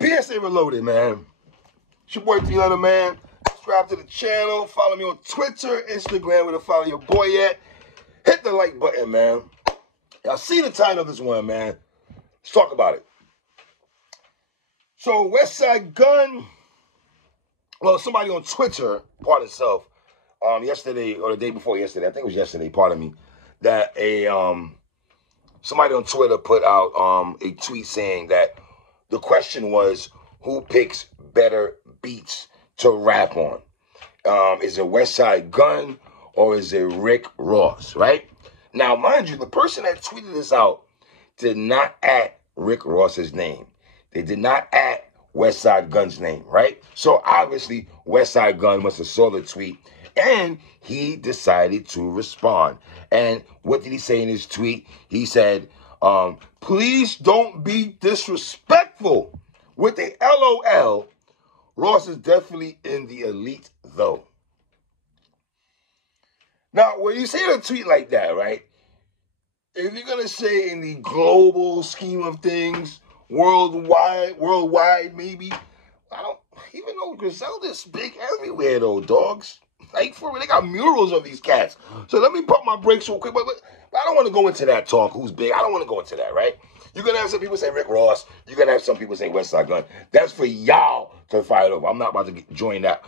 PSA Reloaded, man. It's your boy T-Letter, man. Subscribe to the channel. Follow me on Twitter, Instagram, where to follow your boy at. Hit the like button, man. Y'all see the title of this one, man. Let's talk about it. So, Westside Gunn, well, somebody on Twitter, pardon himself, yesterday or the day before yesterday, I think it was yesterday, pardon me, that somebody on Twitter put out a tweet saying that the question was, who picks better beats to rap on? Is it Westside Gunn or is it Rick Ross, right? Now, mind you, the person that tweeted this out did not add Rick Ross's name. They did not add Westside Gunn's name, right? So obviously, Westside Gunn must have saw the tweet and he decided to respond. And what did he say in his tweet? He said, please don't be disrespectful. With a LOL, Ross is definitely in the elite, though. Now, when you say a tweet like that, right, if you're going to say in the global scheme of things, worldwide, maybe, I don't even know Griselda's big everywhere, though, dogs. Like, for real, they got murals of these cats. So let me pump my brakes real quick, but I don't want to go into that talk, who's big. I don't want to go into that, right? You're going to have some people say Rick Ross. You're going to have some people say Westside Gunn. That's for y'all to fight over. I'm not about to join that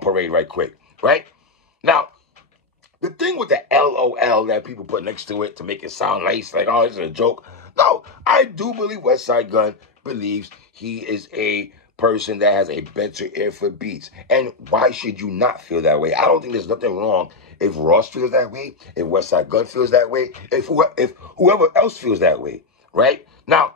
parade right quick, right? Now, the thing with the LOL that people put next to it to make it sound nice, like, oh, this is a joke. No, I do believe Westside Gunn believes he is a person that has a better ear for beats. And why should you not feel that way? I don't think there's nothing wrong if Ross feels that way, if Westside Gunn feels that way, if whoever else feels that way, right? Now,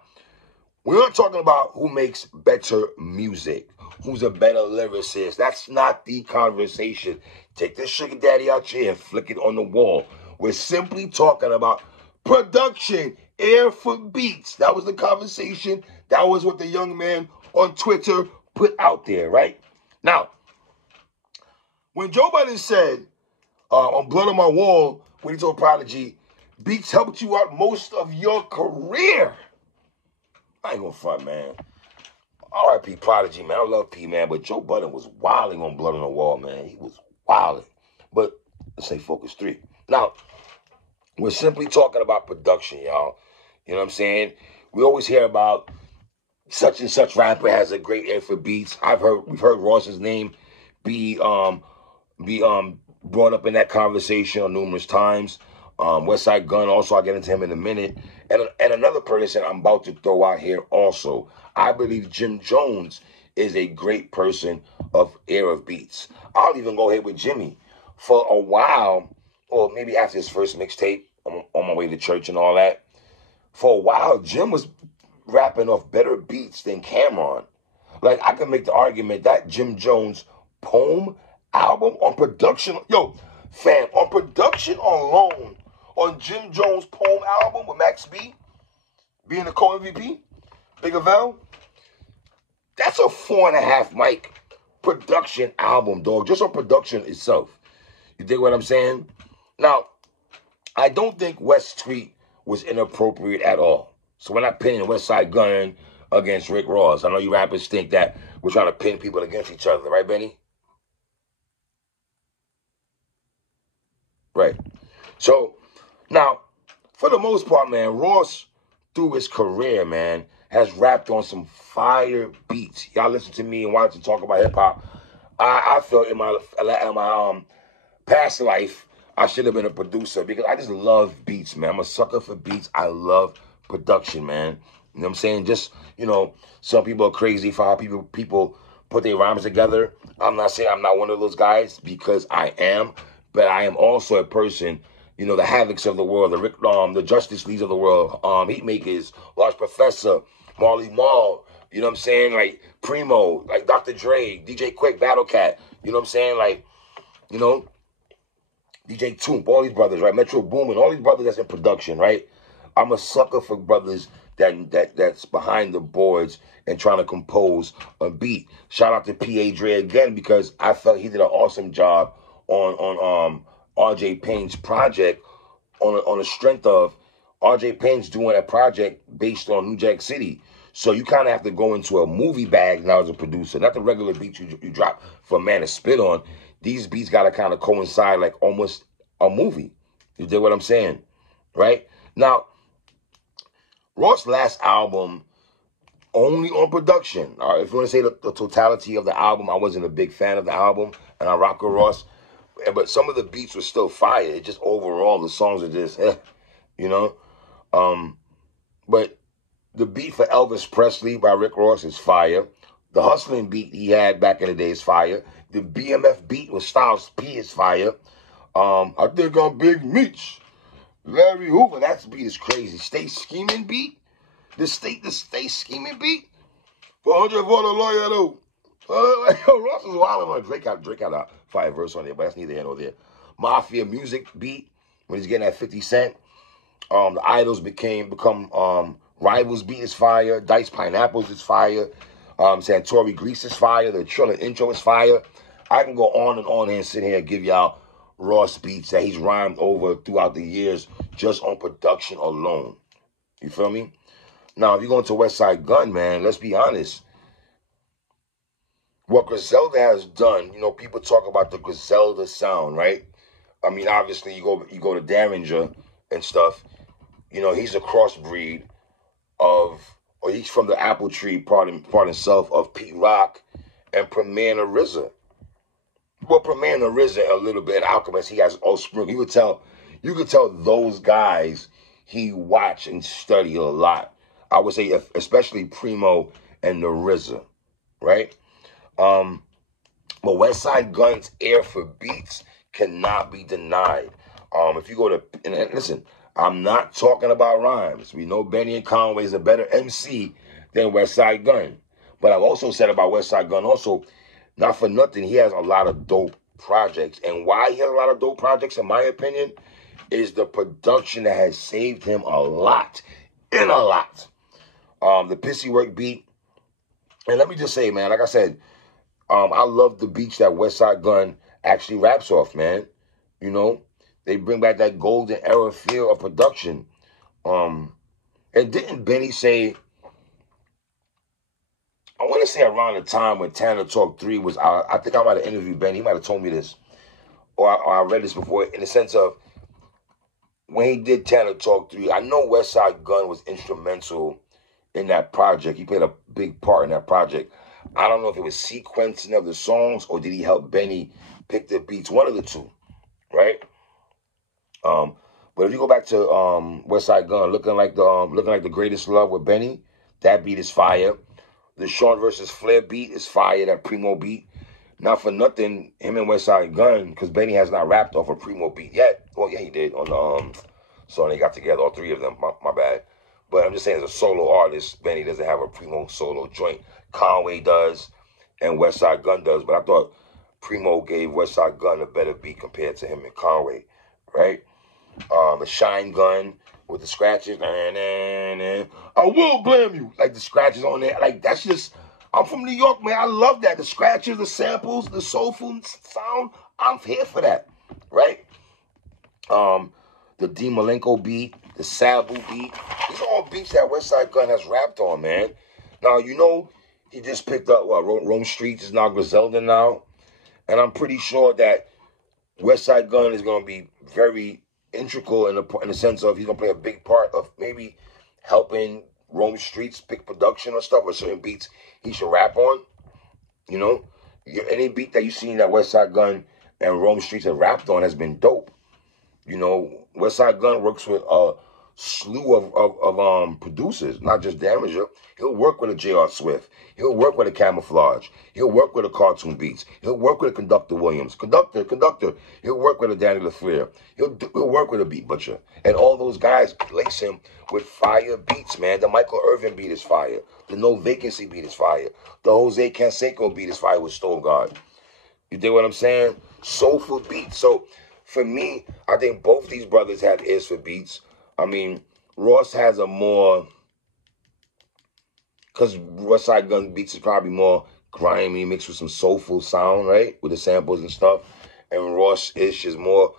we're not talking about who makes better music, who's a better lyricist. That's not the conversation. Take this sugar daddy out here and flick it on the wall. We're simply talking about production, ear for beats. That was the conversation. That was what the young man on Twitter put out there, right? Now, when Joe Budden said on Blood on My Wall, when he told Prodigy, beats helped you out most of your career. I ain't gonna front, man. R.I.P. Prodigy, man. I love P, man. But Joe Budden was wilding on Blood on the Wall, man. He was wilding. But let's say Focus 3. Now, we're simply talking about production, y'all. You know what I'm saying? We always hear about such and such rapper has a great ear for beats. We've heard Ross's name be brought up in that conversation on numerous times. Westside Gunn, also, I'll get into him in a minute. And another person I'm about to throw out here also. I believe Jim Jones is a great person of ear of beats. I'll even go ahead with Jimmy. For a while, or maybe after his first mixtape, on my way to church and all that, for a while, Jim was rapping off better beats than Cameron. Like, I can make the argument that Jim Jones' Poem album on production, on production alone, on Jim Jones' Poem album with Max B being the co-MVP, Big Avell, that's a 4.5 mic production album, dog, just on production itself. You dig what I'm saying? Now, I don't think West's tweet was inappropriate at all. So we're not pinning Westside Gunn against Rick Ross. I know you rappers think that we're trying to pin people against each other, right, Benny? Right. So, now, for the most part, man, Ross, through his career, man, has rapped on some fire beats. Y'all listen to me and watch and talk about hip-hop. I felt in my past life, I should have been a producer because I just love beats, man. I'm a sucker for beats. I love production, man. You know what I'm saying? Just, some people are crazy for how people put their rhymes together. I'm not saying I'm not one of those guys because I am, but I am also a person, the Havocs of the world, the Justice Leagues of the world, Heatmakers, Large Professor, Marley Marl, you know what I'm saying? Like Primo, like Dr. Dre, DJ Quick, Battle Cat, you know what I'm saying? Like, DJ Toomp, all these brothers, right? Metro Boomin, all these brothers that's in production, right? I'm a sucker for brothers that's behind the boards and trying to compose a beat. Shout out to P.A. Dre again because I felt he did an awesome job on R.J. Payne's project on the strength of R.J. Payne's doing a project based on New Jack City. So you kind of have to go into a movie bag now as a producer, not the regular beats you drop for a man to spit on. These beats got to kind of coincide like almost a movie. You dig what I'm saying? Right? Now, Ross' last album, only on production. If you want to say the totality of the album, I wasn't a big fan of the album, and I rock with Ross. But some of the beats were still fire. It just overall, the songs are just, you know? But the beat for Elvis Presley by Rick Ross is fire. The hustling beat he had back in the day is fire. The BMF beat with Styles P is fire. I think I'm Big Meech. Larry Hoover, that beat is crazy. Stay Scheming beat. The Stay Scheming beat. 400 for the lawyer, though. Ross is wild on Drake had a fire verse on there, but that's neither here nor there. Mafia music beat when he's getting that 50 Cent. The Idols become Rivals beat is fire. Dice Pineapples is fire. Santori Grease is fire. The Triller intro is fire. I can go on and on here and sit here and give y'all Ross beats that he's rhymed over throughout the years just on production alone. You feel me? Now, if you go into Westside Gunn, man, let's be honest. What Griselda has done, you know, people talk about the Griselda sound, right? I mean, obviously, you go to Derringer and stuff. You know, he's a crossbreed or he's from the apple tree, part himself, of Pete Rock and Premier and RZA. Well, Premier and RZA a little bit. Alchemist, he has offspring. You could tell those guys he watched and studied a lot. I would say, especially Primo and the RZA, right? But Westside Gunn's ear for beats cannot be denied. If you go to, and listen, I'm not talking about rhymes. We know Benny and Conway is a better MC than Westside Gunn. But I've also said about Westside Gunn also, not for nothing, he has a lot of dope projects. And why he has a lot of dope projects, in my opinion, is the production that has saved him a lot. The Pissy Work beat. And let me just say, man, like I said, I love the beats that Westside Gunn actually raps off, man. You know, they bring back that golden era feel of production. And didn't Benny say, I want to say around the time when Tanner Talk 3 was out, I think I might have interviewed Benny. He might have told me this. Or I read this before, in the sense of when he did Tanner Talk 3, I know Westside Gunn was instrumental in that project. He played a big part in that project. I don't know if it was sequencing of the songs or did he help Benny pick the beats. One of the two, right? But if you go back to Westside Gunn, looking like the Greatest Love with Benny, that beat is fire. The Sean versus Flair beat is fire. That Primo beat, not for nothing, him and Westside Gunn, because Benny has not rapped off a Primo beat yet. Well, yeah, he did on the song they got together, all three of them. My bad. But I'm just saying, as a solo artist, Benny doesn't have a Primo solo joint. Conway does, and Westside Gunn does. But I thought Primo gave Westside Gunn a better beat compared to him and Conway, right? The Shine Gun with the scratches. I will blame you. Like the scratches on there. Like that's just, I'm from New York, man. I love that. The scratches, the samples, the soulful sound. I'm here for that, right? The D. Malenko beat, the Sabu beat. These are all beats that Westside Gunn has rapped on, man. Now, you know, he just picked up, Rome Streets is now Griselda now. And I'm pretty sure that Westside Gunn is going to be very integral in the sense of he's going to play a big part of maybe helping Rome Streets pick production or stuff or certain beats he should rap on. You know, any beat that you've seen that Westside Gunn and Rome Streets have rapped on has been dope. You know, Westside Gunn works with a slew of producers, not just Damager. He'll work with a J.R. Swift. He'll work with a Camouflage. He'll work with a Cartoon Beats. He'll work with a Conductor Williams. Conductor. He'll work with a Danny LaFleur. He'll work with a Beat Butcher. And all those guys place him with fire beats, man. The Michael Irvin beat is fire. The No Vacancy beat is fire. The Jose Canseco beat is fire with Stove Guard. You dig what I'm saying? Soulful beats. So, for me, I think both these brothers have ears for beats. I mean, Ross has a more, because Westside Gunn beats is probably more grimy, mixed with some soulful sound, right? With the samples and stuff. And Ross-ish is more,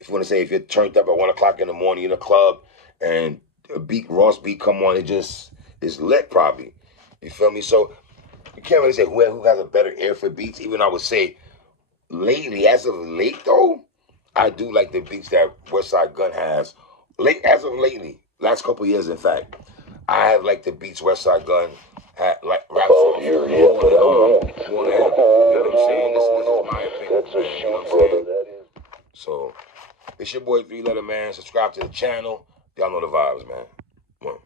if you want to say, if you're turned up at 1 o'clock in the morning in a club and a Ross beat come on, it's lit probably. You feel me? So you can't really say who has a better ear for beats. Even I would say lately, as of late though, I do like the beats that Westside Gunn has. As of lately, last couple years in fact, I have liked the beats Westside Gunn had like raps on more than him. You know what I'm saying? This is my opinion. Man, you know what I'm saying? So it's your boy 3 Letter Man. Subscribe to the channel. Y'all know the vibes, man. One.